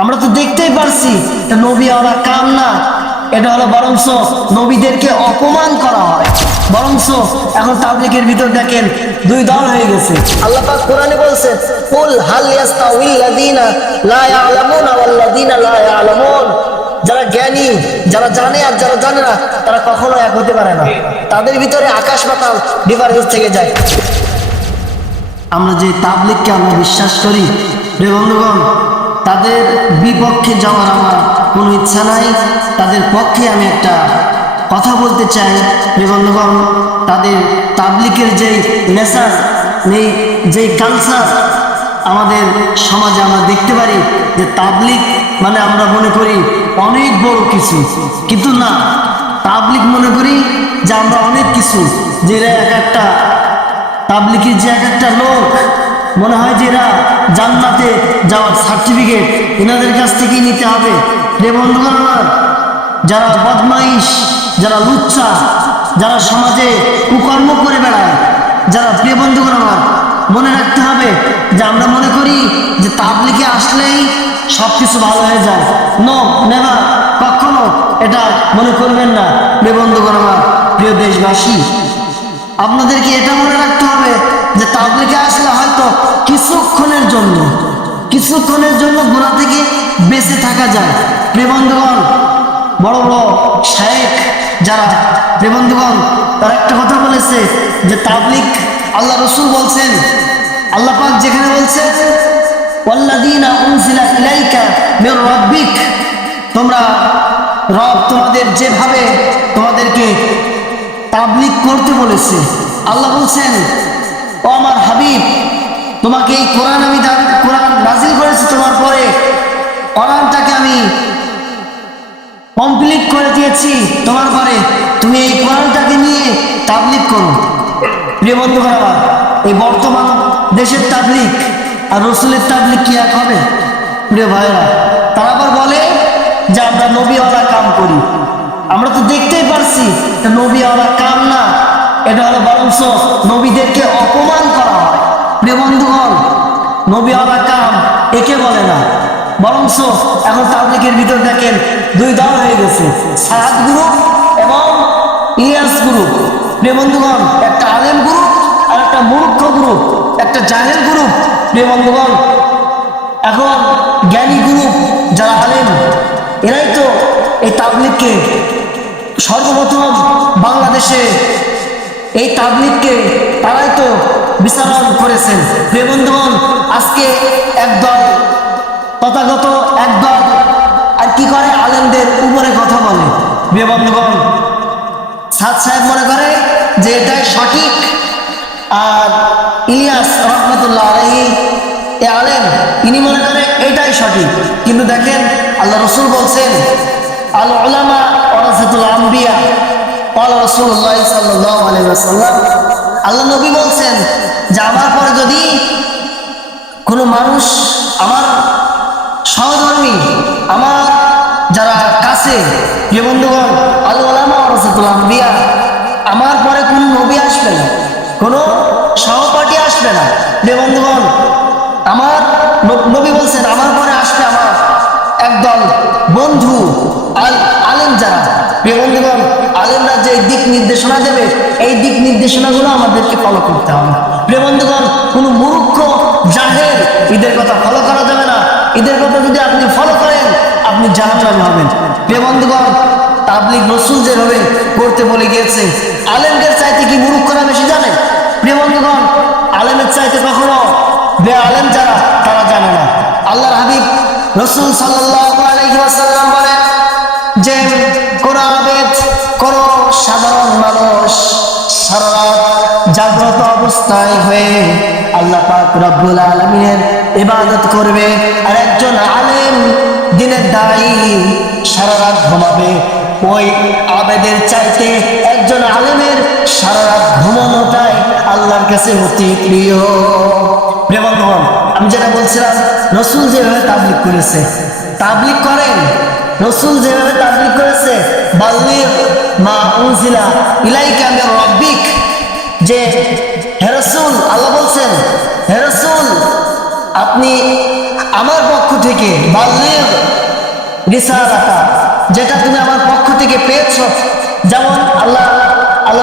আমরা তো দেখতেই পারছি এটা নবী ওরা কাম না, এটা হলো বরংস নবীদেরকে অপমান করা হয়। বরংস এখন তাবলীগের ভিতর দেখেন দুই দল হয়ে গেছে। আল্লাহ পাক কোরআনে বলছে, কুল হাল ইয়াস্তাউইল লাযিনা লা ইয়ালামুনা ওয়াল লাযিনা লা ইয়ালামুন, যারা জ্ঞানী, যারা জানে আর যারা জানে না, তারা কখনো এক হতে পারে না। তাদের ভিতরে আকাশ পাতাল ডিফারেন্স থেকে যায়। আমরা যে তাবলীগকে আমরা বিশ্বাস করি রে বন্ধুগণ, তাদের বিপক্ষে যাওয়ার আমার কোনো ইচ্ছা নাই। তাদের পক্ষে আমি একটা কথা বলতে চাই রে বন্ধুগণ, তাদের তাবলীগের যেই নেশার নেই, যেই কালচার আমাদের সমাজে আমরা দেখতে পারি যে তাবলীগ মানে আমরা মনে করি অনেক বড় কিছু, কিন্তু না, তাবলীগ মনে করি যে আমরা অনেক কিছু। যে এক একটা তাবলীগের যে এক একটা লোক মনে হয় যে এরা জান্নাতে যাওয়ার সার্টিফিকেট এনাদের কাছ থেকেই নিতে হবে। রে বন্ধুগণ আমার, যারা বদমাইশ, যারা লুচ্চা, যারা সমাজে কুকর্ম করে বেড়ায়, যারা, প্রিয় বন্ধুগণ আমার, মনে রাখতে হবে যে আমরা মনে করি যে তাবলীগে আসলেই সব কিছু ভালো হয়ে যায়। নো নেভার, কখনো এটা মনে করবেন না। প্রিয় বন্ধুগণ আমার, প্রিয় দেশবাসী, আপনাদেরকে এটা মনে রাখতে হবে যে তাবলীগে আসলে হয়তো কিছুক্ষণের জন্য গুনাহ থেকে বেঁচে থাকা যায়। প্রিয় বন্ধুগণ, বড় বড় শায়েখ যারা, প্রিয় বন্ধুগণ, তারা একটা কথা বলেছে যে তাবলীগ, আল্লাহ রাসূল বলছেন, আল্লাহ পাক যেখানে বলছেন ওয়াল্লাযীনা উনজিলা ইলাইকা মির রাব্বিক, তোমরা রব তোমাদের যেভাবে তোমাদেরকে তাবলীগ করতে বলেছে, আল্লাহ বলছেন ও আমার হাবিব, তোমাকে এই কোরআন আমি কোরআন নাজিল করেছি, তোমার পরে কোরআনটাকে আমি কমপ্লিট করে দিয়েছি, তোমার পরে তুমি এই কোরআনটাকে নিয়ে তাবলীগ করো। প্রিয় বন্ধুগণ আমার, এই বর্তমান দেশের তাবলীগ আর রসুলের তাবলীগ কি এক হবে? প্রিয় ভাইরা, তারা আবার বলে যে আমরা নবীওয়ালা কাম করি। আমরা তো দেখতেই পারছি এটা নবীওয়ালা কাম না, এটা হলো বরংস নবীদেরকে অপমান করা হয়। প্রিয় বন্ধুগণ, নবীওয়ালা কাম একে বলে না। বরংস এখন তাবলীগের ভিতর দেখেন দুই দল হয়ে গেছে, সাদ গ্রুপ এবং ইলিয়াস গ্রুপ। প্রিয় বন্ধুগণ, একটা আলেম গ্রুপ আর একটা মূর্খ গ্রুপ, একটা জাহেল গ্রুপ। প্রিয় বন্ধুগণ, এখন জ্ঞানী গ্রুপ যারা আলেম, এরাই তো এই তাবলীগকে সর্বপ্রথম বাংলাদেশে, এই তাবলীগকে তারাই তো বিচারণ করেছেন। প্রিয় বন্ধুগণ, আজকে একদল তথাগত একদল আর কি করে, আলেমদের উপরে কথা বলে। প্রিয় বন্ধুগণ, সাদ সাহেব মনে করে যে এটাই সঠিক, আর ইলিয়াস রহমতুল্লাহ আলাইহি এ আলেম, ইনি মনে করে এটাই সঠিক। কিন্তু দেখেন আল্লাহ রসুল বলছেন আল উলামা ওয়ারাসাতুল আম্বিয়া, ক্বালা রাসূলুল্লাহ সাল্লাল্লাহু আলাইহি ওয়াসাল্লাম, আল্লাহ নবী বলছেন যে আমার পরে যদি কোনো মানুষ, আমার সহধর্মী, আমার যারা কাছে, প্রিয় বন্ধুগণ, আল উলামা ওয়ারাসাতুল আম্বিয়া, আমার পরে কোনো নবী আসবে না, কোনো সহপাঠী আসবে না। প্রিয় বন্ধুগণ, আমার নবী বলছেন আমার পরে আসবে আমার একদল বন্ধু আলেম যারা। প্রিয় বন্ধুগণ, আলেমরা যে দিক নির্দেশনা দেবে, এই দিক নির্দেশনাগুলো আমাদেরকে ফলো করতে হবে। প্রিয় বন্ধুগণ, কোনো মূর্খ জাহেল এদের কথা ফলো করা যাবে না। এদের কথা যদি আপনি ফলো করেন, আপনি জাহান্নামী হবেন। প্রিয় বন্ধুগণ, তাবলীগ রসুল যেভাবে করতে বলে গিয়েছে, আলেমদের চাইতে কি মূর্খরা বেশি জানে? প্রিয় বন্ধুগণ, আলেমের চাইতে কখনো বেআলেম যারা, তারা জানে না। আল্লাহর হাবিব রাসূল সাল্লাল্লাহু আলাইহি ওয়াসাল্লাম বলেন যে কোন আবেদ, কোন সাধারণ মানুষ সারা রাত জাগ্রত অবস্থায় হয়ে আল্লাহ পাক রব্বুল আলামিনের ইবাদত করবে, আর একজন আলেম দিনের দায়ী সারা রাত ঘুমাবে, ওই আবেদের চাইতে একজন আলেমের সারা রাত ঘুমানোটাই আল্লাহর কাছে অতি প্রিয়। প্রিয় বন্ধুগণ, আমি যেটা বলছিলাম, রসুল যেভাবে তাবলীগ করেছে, তাবলীগ করেন, রসুল যেভাবে তাবলীগ করেছে, বাল্লিগ মা উনজিলা ইলাইকা মির রাব্বিক, যে হে রাসূল, আল্লাহ বলছেন হে রাসূল, আপনি আমার পক্ষ থেকে বাল্লিগ রিসালাতা, যেটা তুমি আমার পক্ষ থেকে পেয়েছ, যেমন আল্লাহ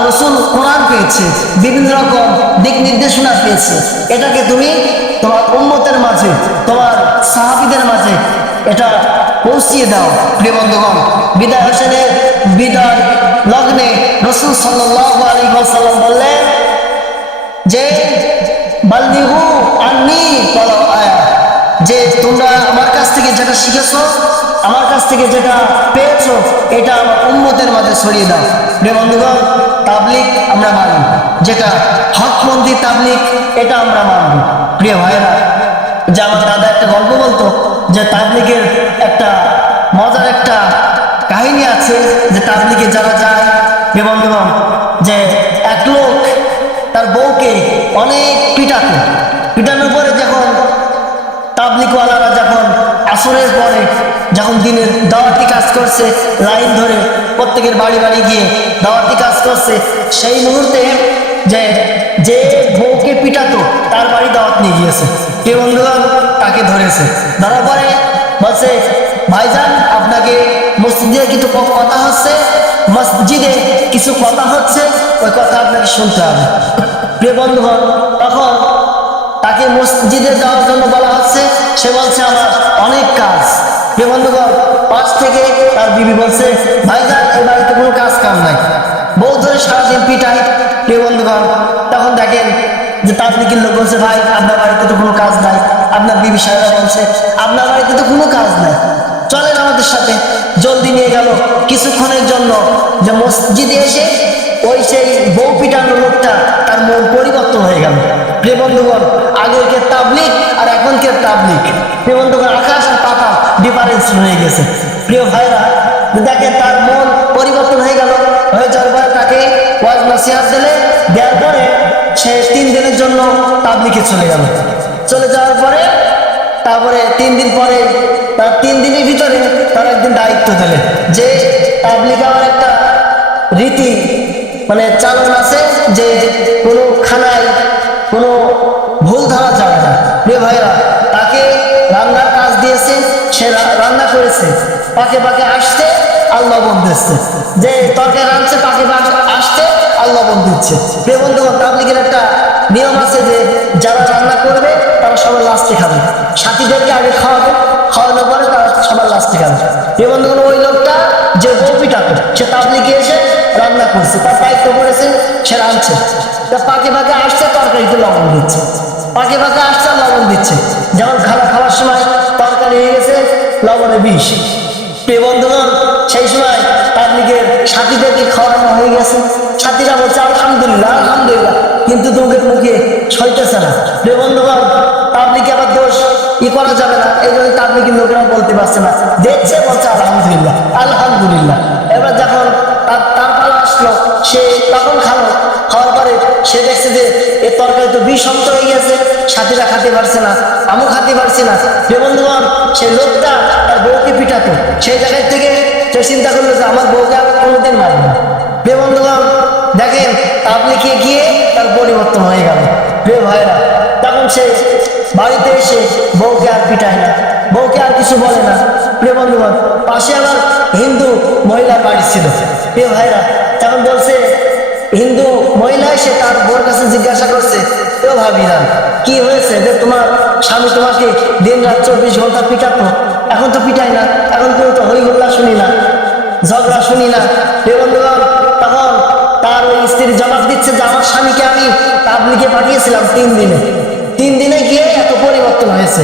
রসুল কোরআন পেয়েছে, বিভিন্ন রকম দিক নির্দেশনা পেয়েছে, এটাকে তুমি তোমার উম্মতের মাঝে, তোমার সাহাবীদের মাঝে এটা পৌঁছিয়ে দাও। প্রিয় বন্ধুগণ, বিদায় হোসেনের বিদায় লগ্নে রাসূল সাল্লাল্লাহু আলাইহি ওয়াসাল্লাম বললেন যে বাল্লিগু আন্নী ওয়ালাউ আয়া, যে তোমরা আমার কাছ থেকে যেটা শিখেছো, আমার কাছ থেকে যেটা পেয়েছো, এটা আমার উম্মতের মাঝে ছড়িয়ে দাও। প্রিয় বন্ধুগণ, তাবলিগ আমরা মানি, যেটা হকপন্থী তাবলিগ এটা আমরা মানব। প্রিয় ভাইরা, যে আমার দাদা একটা গল্প বলতো যে তাবলিগের একটা মজার একটা কাহিনী আছে, যে তাবলিগে যারা যায়, প্রিয় বন্ধুগণ, যে এক লোক তার বউকে অনেক পিটানোর পরে যখন তাবলিগওয়ালারা যখন আসরের পরে যখন দিনের দাওয়াতি কাজ করছে, লাইন ধরে প্রত্যেকের বাড়ি বাড়ি গিয়ে দাওয়াতি কাজ করছে, সেই মুহূর্তে যে বউকে পিটাতো তার বাড়ি দাওয়াত নিয়ে গিয়েছে। কে বন্ধুগণ, তাকে ধরেছে, ধরার পরে বলছে, ভাইজান আপনাকে মসজিদে কিছু কথা হচ্ছে, মসজিদে কিছু কথা হচ্ছে, ওই কথা আপনাকে শুনতে হবে। প্রিয় বন্ধুগণ, তখন তাকে মসজিদে যাওয়ার জন্য বলা হচ্ছে, সে বলছে আমার অনেক কাজ। প্রিয় বন্ধুগণ, পাশ থেকে তার বিবি বলছে, ভাইজান এই বাড়িতে কোনো কাজ কাম নাই, বউ ধরে সারাদিন পিটায়। প্রিয় বন্ধুগণ, তখন দেখেন যে তাবলিগের লোক বলছে, ভাই আপনার বাড়িতে তো কোনো কাজ নাই। আপনার বিবি সাহেবা বলছে, আপনার বাড়িতে তো কোনো কাজ নাই, চলেন আমাদের সাথে। জলদি নিয়ে গেল কিছুক্ষণের জন্য, যে মসজিদে এসে ওই সেই বউ পিটানোর লোকটা তার মন পরিবর্তন হয়ে গেল। প্রিয় বন্ধুগণ, আগেরকে তাবলিগ আর এখনকার তাবলিগ, প্রিয় বন্ধুগণ, আকাশ আর পাতাল ডিফারেন্স হয়ে গেছে। প্রিয় ভাইরা, দেখেন তার মন পরিবর্তন হয়ে গেল, হয়ে যাওয়ার পরে তাকে ওয়াজ নসিহত দিলে, দেওয়ার পরে সে 3 দিনের জন্য তাবলিগে চলে গেল। চলে যাওয়ার পরে তারপরে 3 দিন পরে, তার 3 দিনের ভিতরে তার একদিন দায়িত্ব দিলে যে তাবলিগে আমার একটা রীতি মানে চালন আছে, যে কোনো খানায় কোনো ভুল ধরা যাবে না। প্রিয় ভাইরা, তাকে রান্নার কাজ দিয়েছে, সে রান্না করেছে, পাকে পাকে আসতে আর লবণ দিচ্ছে, যে তরকারি রাঁধছে পাকে পাকে আসতে আর লবণ দিচ্ছে। প্রিয় বন্ধুগণ, তাবলিগের একটা নিয়ম আছে যে যারা রান্না করবে তারা সবার লাস্টে খাবে, সাথীদেরকে আগে খাওয়াবে, খাওয়ানোর পরে তারা সবার লাস্টে খাবে। প্রিয় বন্ধুগণ, ওই লোকটা যে বউ পিটাতো, সে তাবলিগে এসে রান্না করছে, তার দায়িত্ব পড়েছে, সে রাঁধছে, পাকে পাকে আসছে, তরকারিতে লবণ দিচ্ছে, পাকে পাকে আসছে আর লবণ দিচ্ছে। যেমন খাওয়ার সময় তরকারি হয়ে গেছে লবণে বিষ। প্রিয় বন্ধুগণ, সেই সময় তাবলিগের সাথীদেরকে খাওয়ানো হয়ে গেছে, সাথীরা বলছে আলহামদুলিল্লাহ আলহামদুলিল্লাহ, কিন্তু তোমাদের মুখে সইতেছে না। প্রিয় বন্ধুগণ, তাবলিগে আবার দোষ করা যাবে না, এই জন্য তাবলিগের লোকেরা বলতে পারছে না, দেখছে বলছে আলহামদুলিল্লাহ আলহামদুলিল্লাহ। এবার যখন তার পালা আসলো, সে তখন খাওয়ার পরে সে দেখছে যে এর তরকারি তো বিষাক্ত হয়ে গেছে, সাথীরা খেতে পারছে না, আমিও খেতে পারছি না। প্রিয় বন্ধুগণ, সেই লোকটা তার বউকে পিটাতো, সেই জায়গায় থেকে সে চিন্তা করলো যে আমার বউকে আমি কোনোদিন মারব না। প্রিয় বন্ধুগণ, দেখেন তাবলিগে গিয়ে তার পরিবর্তন হয়ে গেল। প্রিয় ভাইরা, তখন সে বাড়িতে এসে বউকে আর পিটায় না, বউকে আর কিছু বলে না। প্রিয় বন্ধুগণ, পাশে আবার হিন্দু মহিলার বাড়ি ছিল। প্রিয় ভাইরা, তখন বলছে, হিন্দু মহিলা এসে তার বউর কাছে জিজ্ঞাসা করছে, ও ভাবিরা কি হয়েছে যে তোমার স্বামী তোমাকে দিন রাত 24 ঘন্টা পিটাতো, এখন তো পিটায় না, এখন তুমি তো হই হল্লা শুনি না, ঝগড়া শুনি না। প্রিয় বন্ধুগণ, তখন তার ওই স্ত্রী জবাব দিচ্ছে যে আমার স্বামীকে আমি তাবলিগে পাঠিয়েছিলাম 3 দিনে গিয়ে এত পরিবর্তন হয়েছে,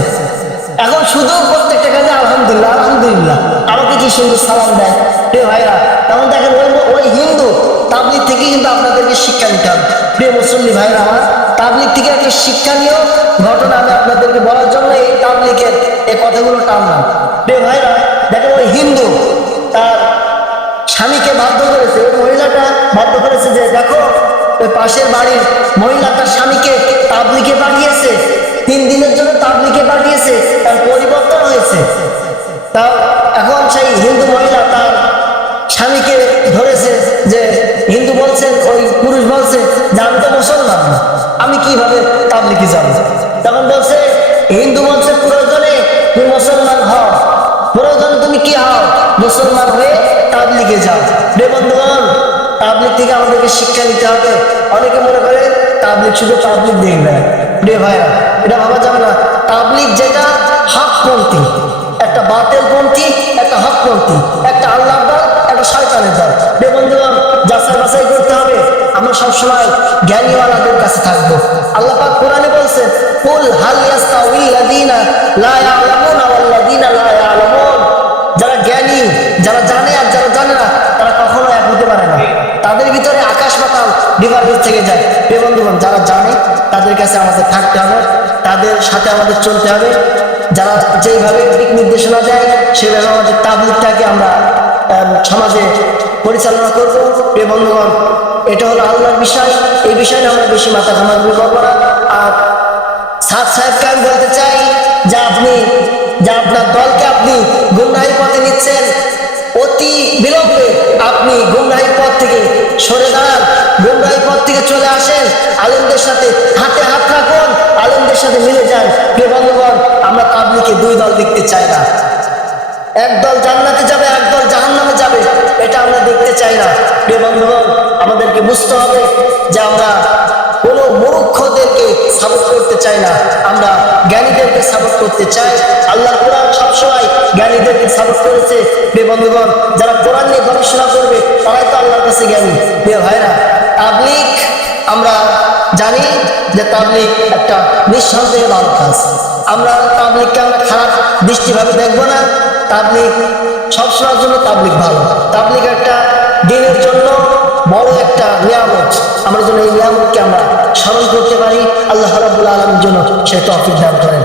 এখন শুধু প্রত্যেকটা কাজে আলহামদুলিল্লাহ আলহামদুলিল্লাহ, আমাকে কি সুন্দর সালাম দেয়। প্রিয় ভাইরা, তখন দেখেন ওই হিন্দু তাবলিগ থেকে কিন্তু আপনাদেরকে শিক্ষা নিতে হবে। প্রিয় মুসল্লি ভাইরা আমার, তাবলিগ থেকে একটা শিক্ষণীয় ঘটনা আমি আপনাদেরকে বলার জন্য এই তাবলিগের এই কথাগুলো টানলাম। প্রিয় ভাইরা, দেখেন ওই হিন্দু তার স্বামীকে বাধ্য করেছে, ওই মহিলাটা বাধ্য করেছে যে দেখো ওই পাশের বাড়ির মহিলা তার স্বামীকে তাবলিগে পাঠিয়েছে, 3 দিনের জন্য তাবলিগে পাঠিয়েছে, তার পরিবর্তন হয়েছে। তাও এখন সেই হিন্দু মহিলা তার স্বামীকে ধরেছে, যে হিন্দু বলছেন, ওই পুরুষ বলছে যে আমি তো মুসলমান না, আমি কিভাবে তাবলিগে যাব। তখন বলছে হিন্দু প্রয়োজন তুমি কি হও, মুসলমান হয়ে তাবলিগে যাও। রে বন্ধুগণ, তাবলিগ থেকে আমাদেরকে শিক্ষা নিতে হবে। অনেকে মনে করে তাবলিগ শুধু তাবলিগ দেখবে। রে ভাইরা, এটা ভাবা যাবে না। তাবলিগ যেটা হকপন্থী, একটা বাতিলপন্থী, একটা হকপন্থী, একটা আল্লাহর দল, একটা শয়তানের দল। রে বন্ধুগণ, যাচাই বাছাই করতে হবে। আমরা সবসময় জ্ঞানীওয়ালাদের কাছে থাকবো। আল্লাহ পাক কোরআনে বলছেন, কুল হাল ইয়াস্তাউইল্লাযীনা লা ইয়ালামুনা ওয়াল্লাযীনা লা ইয়ালামুন। যারা জ্ঞানী, যারা জানে আর যারা জানে না, তারা কখনো এক হতে পারে না। তাদের ভিতরে আকাশ পাতাল ডিফারেন্স থেকে যায়। হে বন্ধুগণ, যারা জানে তাদের কাছে আমাদের থাকতে হবে, তাদের সাথে আমাদের চলতে হবে। যারা যেইভাবে দিক নির্দেশনা দেয় সেভাবে আমাদের তাবলিগটাকে আমরা সমাজে পরিচালনা করব। হে বন্ধুগণ, এটা হলো আল্লাহর বিষয়। এই বিষয়ে আমরা বেশি মাথা ঘামাঘামি করবো না। আর সাদ সাহেবকে আমি বলতে চাই যে আপনার দলকে আপনি গুমরাহির পথে নিচ্ছেন, অতি বিলম্বে আপনি গুমরাহির পথ থেকে সরে দাঁড়ান, গুমরাহির পথ থেকে চলে আসেন, আলেমদের সাথে হাতে হাত রাখুন, আলেমদের সাথে মিলে যান। প্রিয় বন্ধুগণ, আমরা তাবলিগে দুই দল দেখতে চাই না। এক দল জান্নাতে যাবে, এক দল জাহান্নামে যাবে, এটা আমরা দেখতে চাই না। প্রিয় বন্ধুগণ, আমাদেরকে বুঝতে হবে যে আমরা কোনো মূর্খদেরকে সাপোর্ট করতে চাই না, আমরা জ্ঞানীদেরকে সাপোর্ট করতে চাই। আল্লাহর কোরআন সবসময় জ্ঞানীদেরকে সাপোর্ট করেছে। প্রিয় বন্ধুগণ, যারা কোরআন নিয়ে গবেষণা করবে তারাই তো আল্লাহর কাছে জ্ঞানী। প্রিয় ভাইরা, তাবলিগ আমরা জানি যে তাবলিগ একটা নিঃসন্দেহে ভালো কাজ। আমরা তাবলিগকে আমরা খারাপ দৃষ্টিভাবে দেখবো না। তাবলিগ সবসময়ের জন্য তাবলিগ ভালো। তাবলিগ একটা দিনের জন্য বড় একটা নিয়ামত। আমরা যেন এই নিয়ামতকে আমরা স্মরণ করতে পারি। আল্লাহ রাব্বুল আলামিন যেন সে তৌফিক দান করেন।